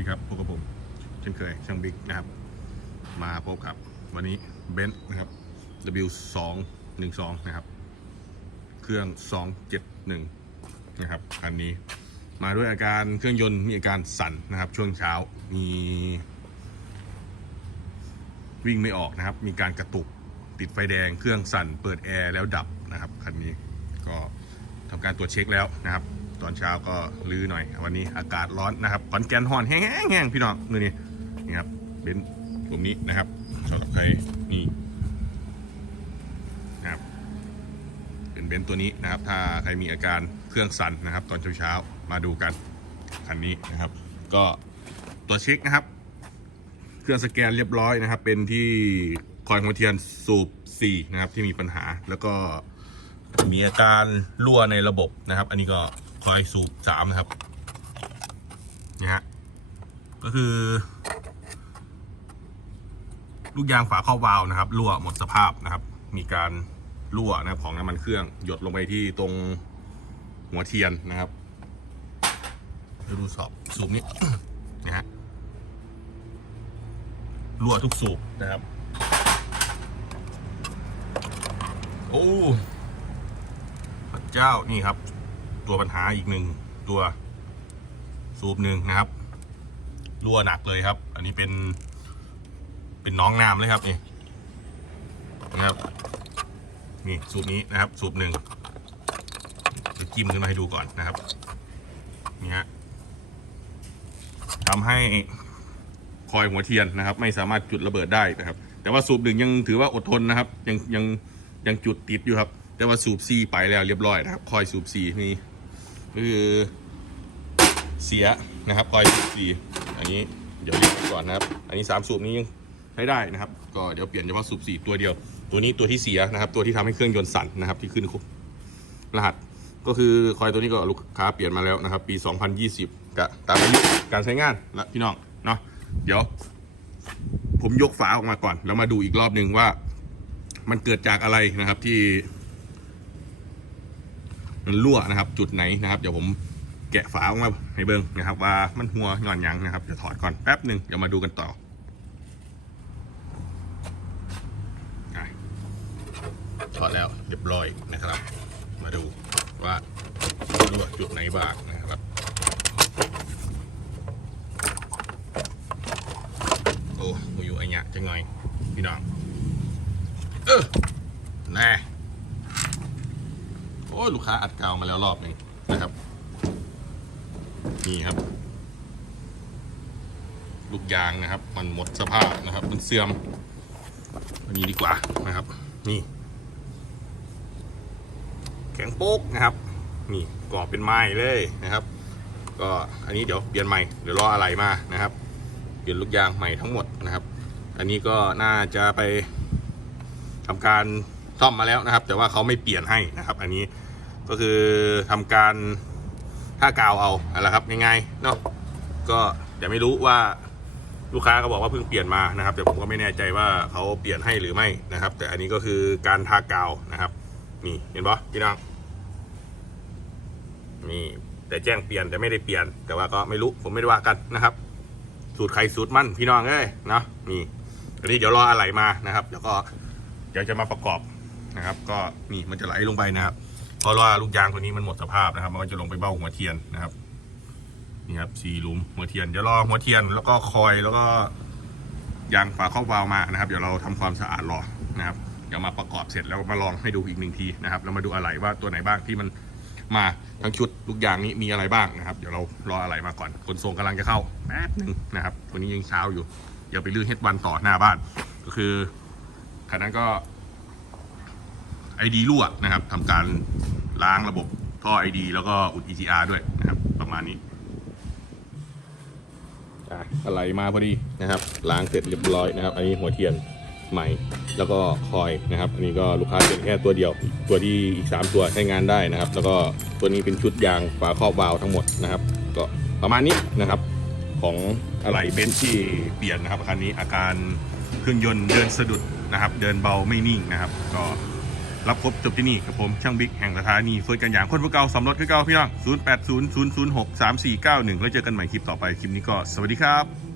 ดีครับพบกับผมเช่นเคยช่างบิ๊กนะครับ มาพบกับวันนี้เบนซ์นะครับ W 2 1 2 นะครับ เครื่อง 271 นะครับคันนี้มาด้วยอาการเครื่องยนต์มีอาการสั่นนะครับ ช่วงเช้ามีวิ่งไม่ออกนะครับ มีการกระตุกติดไฟแดงเครื่องสั่นเปิดแอร์แล้วดับนะครับคันนี้ก็ทำการตรวจเช็คแล้วนะครับ ตอนเช้าก็ลื้อหน่อย วันนี้อากาศร้อนนะครับขอนแก่นห่อนแห้งๆพี่น้องมือนี้นี่ครับเบนซ์กลุ่มนี้นะครับสำหรับใครนี่นะครับเป็นเบนซ์ตัวนี้นะครับ ถ้าใครมีอาการเครื่องสั่นนะครับ ตอนเช้าๆมาดูกันคันนี้นะครับ ก็ตัวเช็คนะครับ เครื่องสแกนเรียบร้อยนะครับ เป็นที่คอยหัวเทียนสูบ4นะครับที่มีปัญหาแล้วก็มีอาการรั่วในระบบนะครับ อันนี้ก็ คอยสูบ3นะครับนี่ฮะก็คือ ลูกยางฝาครอบวาล์วนะครับรั่วหมดสภาพนะครับ มีการรั่วนะครับของน้ำมันเครื่อง หยดลงไปที่ตรงหัวเทียนนะครับเดี๋ยวดูสอบสูบนี้นะฮะรั่วทุกสูบนะครับ โอ้พระเจ้านี่ครับ ตัวปัญหาอีกหนึ่งตัวสูบหนึ่งนะครับรั่วหนักเลยครับ อันนี้เป็นเป็นน้องน้ำเลยครับนี่นะครับ นี่สูบนี้นะครับ สูบหนึ่งจะจิ้มขึ้นมาให้ดูก่อนนะครับนี่ฮะทำให้คอยหัวเทียนนะครับ ไม่สามารถจุดระเบิดได้นะครับ แต่ว่าสูบหนึ่งยังถือว่าอดทนนะครับ ยังยังยังจุดติดอยู่ครับ แต่ว่าสูบซีไปแล้วเรียบร้อยนะครับ คอยสูบซีนี่ คือเสียนะครับคอยสูบซีอันนี้เดี๋ยวเรียกก่อนนะครับ อันนี้สามสูบนี้ยังใช้ได้นะครับ ก็เดี๋ยวเปลี่ยนเฉพาะสูบสี่ตัวเดียว ตัวนี้ตัวที่เสียนะครับ ตัวที่ทำให้เครื่องยนต์สั่นนะครับ ที่ขึ้นรหัสก็คือคอยตัวนี้ก็ลูกค้าเปลี่ยนมาแล้วนะครับ ปี 2020กะตามอายุการใช้งานและพี่น้องเนาะเดี๋ยว ผมยกฝาออกมาก่อน แล้วมาดูอีกรอบหนึ่งว่า มันเกิดจากอะไรนะครับที่ มันรั่วนะครับ จุดไหนนะครับเดี๋ยวผมแกะฝาออกมาให้เบิ้งนะครับ ว่ามันหัวหย่อนหยังนะครับจะถอดก่อนแป๊บหนึ่งเดี๋ยวมาดูกันต่อถอดแล้วเรียบร้อยนะครับ มาดูว่ารั่วจุดไหนบ้างนะครับโอ้มูอยู่ไอ้เนี้ยจังหน่อยพี่น้องเออแน่ อ้ยลูกค้าอัดกาวมาแล้วรอบหนึ่งนะครับ นี่ครับ ลูกยางนะครับ มันหมดสภาพนะครับ มันเสื่อมอันนี้ดีกว่านะครับ นี่ แข็งโป๊กนะครับ นี่กรอบเป็นไม้เลยนะครับ ก็อันนี้เดี๋ยวเปลี่ยนใหม่เดี๋ยวรออะไรมานะครับ เปลี่ยนลูกยางใหม่ทั้งหมดนะครับ อันนี้ก็น่าจะไปทำการซ่อมมาแล้วนะครับ แต่ว่าเขาไม่เปลี่ยนให้นะครับ อันนี้ ก็คือทำการท่ากาวเอาอะไรครับง่ายๆเนาะก็เดี๋ยวไม่รู้ว่าลูกค้าก็บอกว่าเพิ่งเปลี่ยนมานะครับ แต่ผมก็ไม่แน่ใจว่าเขาเปลี่ยนให้หรือไม่นะครับ แต่อันนี้ก็คือการทากาวนะครับ นี่เห็นปะพี่น้องนี่แต่แจ้งเปลี่ยนแต่ไม่ได้เปลี่ยน แต่ว่าก็ไม่รู้ผมไม่ได้ว่ากันนะครับ สูตรใครสูตรมั่นพี่น้องเอ้ยเนาะนี่อันนี้เดี๋ยวรออะไรมานะครับเดี๋ยวก็เดี๋ยวจะมาประกอบนะครับ ก็นี่มันจะไหลลงไปนะครับ เพราะว่าลูกยางตัวนี้มันหมดสภาพนะครับมันก็จะลงไปเบ้าหัวเทียนนะครับนี่ครับสี่หลุมหัวเทียนเดี๋ยวรอหัวเทียนแล้วก็คอยแล้วก็ยางฝาครอบวาล์วมานะครับ เดี๋ยวเราทำความสะอาดรอนะครับเดี๋ยวมาประกอบเสร็จแล้วมาลองให้ดูอีกหนึ่งทีนะครับแล้วมาดูอะไรว่าตัวไหนบ้างที่มันมาทั้งชุดลูกยางนี้มีอะไรบ้างนะครับ เดี๋ยวเรารออะไรมาก่อนคนส่งกำลังจะเข้าแป๊บหนึ่งนะครับวันนี้ยังเช้าอยู่เดี๋ยวไปลื้อเฮดวันต่อหน้าบ้าน ก็คือคันนั้นก็ ไอดีรั่วนะครับทำการล้างระบบท่อไอดีแล้วก็อุด EGR ด้วยนะครับ ประมาณนี้อะไรมาพอดีนะครับล้างเสร็จเรียบร้อยนะครับ อันนี้หัวเทียนใหม่แล้วก็คอยนะครับ อันนี้ก็ลูกค้าเป็นแค่ตัวเดียว ตัวที่อีก 3 ตัวใช้งานได้นะครับ แล้วก็ตัวนี้เป็นชุดยางฝาครอบวาล์วทั้งหมดนะครับ ก็ประมาณนี้นะครับ ของอะไหล่เบนซี่เปลี่ยนนะครับคันนี้อาการเครื่องยนต์เดินสะดุดนะครับ เดินเบาไม่นิ่งนะครับ ก็ รับครบจบที่นี่ครับผมช่างบิ๊กแห่งสถานีเฟิร์สกันอย่างคนพวกเก่าสำรถคือเก่าพี่น้อง 0800063491 แล้วเจอกันใหม่คลิปต่อไปคลิปนี้ก็สวัสดีครับ